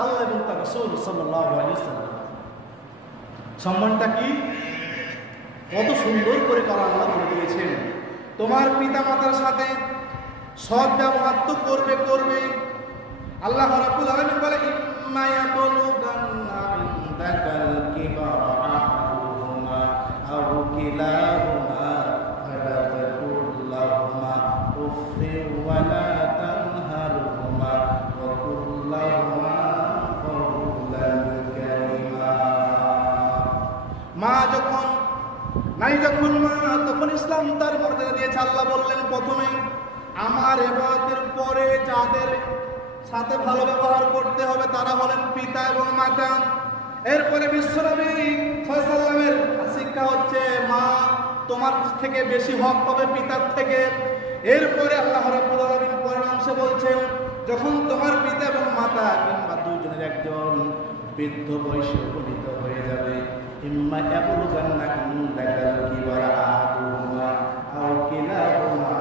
আল্লাহ এবং তার রাসূল সাল্লাল্লাহু আলাইহি ওয়াসাল্লাম। সম্মানটা কি কত সুন্দর করে করা আল্লাহ বলে দিয়েছেন। তোমার পিতা মাতার সাথে সৎ ব্যবহার তো করবে। আল্লাহ রাব্বুল আলামিন বলে, ইম্মা ইয়াবলুগান্না ইনদাকাল কিবারা আহাদুহুমা আও কিলাহুমা ফালা তাকুল লাহুমা উফফিন ওয়া লা তানহারহুমা ওয়া কুল লাহুমা কওলান কারীমা। মা যখন মা, তখন ইসলাম তার মর্যাদা দিয়েছে। আল্লাহ বললেন, প্রথমে আমার ইবাদতের পরে যাদের সাথে ভালো ব্যবহার করতে হবে তারা হলেন পিতা এবং মাতা। এরপরে বিশ্বনবী সাল্লাল্লাহু আলাইহি ওয়াসাল্লামের শিক্ষা হচ্ছে, মা তোমার থেকে বেশি হক পাবে পিতার থেকে। এরপরে আল্লাহ রাব্বুল আলামিন পরের অংশে বলছেন, যখন তোমার পিতা এবং মাতা কিংবা দুজনের একজন বৃদ্ধ বয়সে উপনীত হয়ে যাবে, ইম্মা ইয়াবলুগান্না ইনদাকাল কিবারা আহাদুহুমা আও কিলাহুমা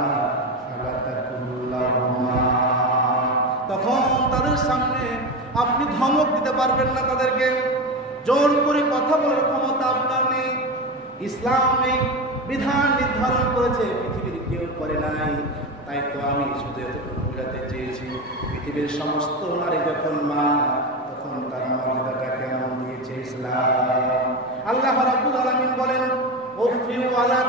ফালা তাকুল লাহুমা, তখন তাদের সামনে আপনি ধমক দিতে পারবেন না, তাদেরকে জোর করে কথা বলার ক্ষমতা আপনার নেই। ইসলাম এই বিধান নির্ধারণ করেছে, পৃথিবীর কেউ করে নাই। তাই তো আমি শুধু এতটুকু বোঝাতে চেয়েছি, পৃথিবীর সমস্ত নারী যখন মা, তখন তার মর্যাদাটা কেমন দিয়েছে ইসলাম। আল্লাহ রাব্বুল আলামিন বলেন, উফফি ওয়া লা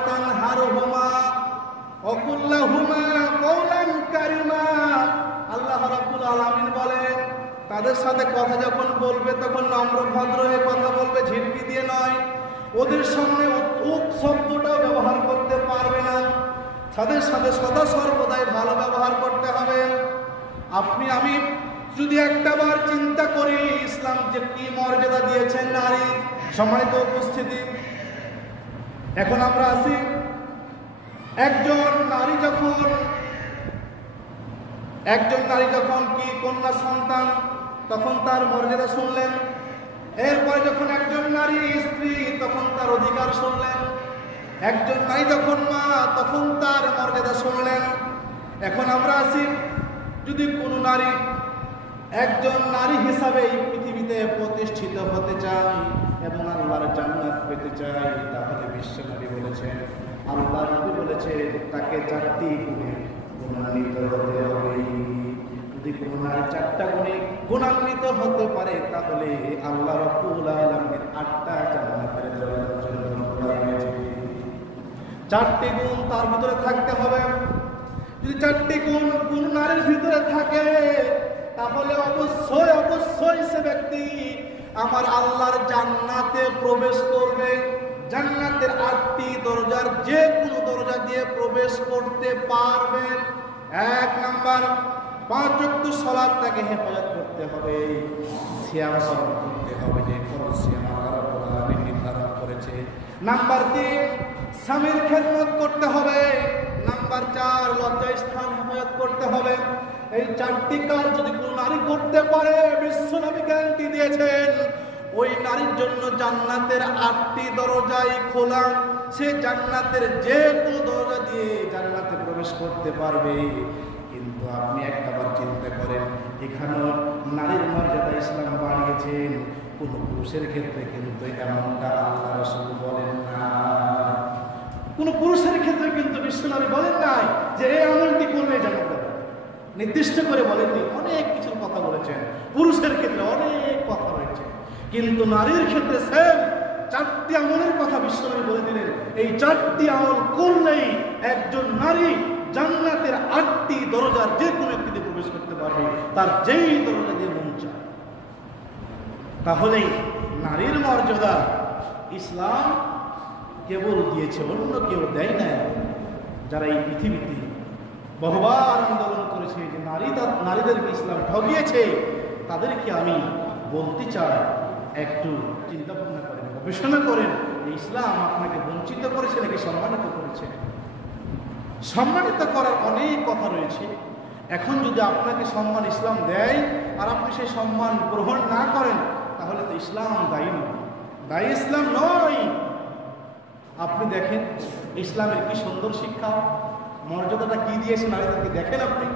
তাদের সাথে কথা যখন বলবে তখন নম্র ভদ্র হয়ে কথা বলবে, ঝিড়কি দিয়ে নয়। ওদের সামনে উপ শব্দটাও ব্যবহার করতে পারবে না। তাদের সাথে সদা সর্বদাই ভালো ব্যবহার করতে হবে। আপনি আমি যদি একটাবার চিন্তা করি ইসলাম যে কি মর্যাদা দিয়েছেন নারী, সম্মানিত উপস্থিতি, এখন আমরা আসি একজন নারী যখন কি কন্যা সন্তান, তখন তার মর্যাদা শুনলেন। এরপরে যখন একজন নারী স্ত্রী, তখন তার অধিকার শুনলেন। একজন নারী যখন মা, তখন তার মর্যাদা শুনলেন। এখন আমরা আসি, যদি কোনো নারী একজন নারী হিসাবে এই পৃথিবীতে প্রতিষ্ঠিত হতে চায় এবং আল্লাহর জান্নাত পেতে চায়, তাহলে বিশ্ব নবী বলেছেন, আল্লাহ নবী বলেছেন তাকে 4টি গুণে গুণান্বিত হতে হবে। যদি কোনো নারী 4টা গুণে গুণান্বিত হতে পারে, তাহলে আল্লাহ রাব্বুল আলামিন 8টা জান্নাতের দরজা খোলা হয়েছে। 4টি গুণ তার ভিতরে থাকতে হবে। যদি 4টি গুণ কোন নারীর ভিতরে থাকে, তাহলে অবশ্যই সে ব্যক্তি আমার আল্লাহর জান্নাতে প্রবেশ করবে। জান্নাতের 8টি দরজার যে কোনো দরজা দিয়ে প্রবেশ করতে পারবে। 1 নাম্বার, 5 ওয়াক্ত সালাত তাকে হেফাজত করতে হবে, সিয়াম পালন করতে হবে, যে ফরজ সিয়াম আল্লাহ রাব্বুল আলামিন নির্ধারণ করেছে। নাম্বার 3, স্বামীর খেদমত করতে হবে। নাম্বার 4, লজ্জাস্থান হেফাজত করতে হবে। এই 4টি কাজ যদি কোনো নারী করতে পারে, বিশ্বনবী গ্যারান্টি দিয়েছেন ওই নারীর জন্য জান্নাতের 8টি দরজাই খোলা। সে জান্নাতের যে কোনো দরজা দিয়ে জান্নাতে প্রবেশ করতে পারবে। কিন্তু আপনি একটাবার চিন্তা করেন, এখানেও নারীর মর্যাদা ইসলাম বাড়িয়েছেন, কোন পুরুষের ক্ষেত্রে কিন্তু এমনটা আল্লাহ রাসূল বলেন না। কোন পুরুষের ক্ষেত্রে কিন্তু বিশ্বনবী বলেন নাই যে এই আমলটি করলে জান্নাত পাবে, নির্দিষ্ট করে বলেননি। অনেক কিছুর কথা বলেছেন, পুরুষের ক্ষেত্রে অনেক কথা রয়েছে, কিন্তু নারীর ক্ষেত্রে সেম 4টি আমলের কথা বিশ্বনবী বলে দিলেন। এই 4টি আমল করলেই একজন নারী জান্নাতের 8টি দরজার যে কোনো একটিতে প্রবেশ করতে পারবে, তার যেই দরজা দিয়ে মন চায়। তাহলেই নারীর মর্যাদা ইসলাম কেবল দিয়েছে, অন্য কেউ দেয় না। যারা এই পৃথিবীতে বহুবার আন্দোলন করেছে যে নারীদেরকে ইসলাম ঠকিয়েছে, তাদেরকে আমি বলতে চাই, একটু চিন্তা ভাবনা করেন, গবেষণা করেন, ইসলাম আপনাকে বঞ্চিত করেছে নাকি সম্মানিত করেছে। সম্মানিত করার অনেক কথা রয়েছে। এখন যদি আপনাকে সম্মান ইসলাম দেয় আর আপনি সেই সম্মান গ্রহণ না করেন, তাহলে তো ইসলাম দায়ী নয়, দায়ী ইসলাম নয়। আপনি দেখেন ইসলামের কি সুন্দর শিক্ষা, মর্যাদাটা কি দিয়েছে নারীদেরকে, দেখেন আপনি।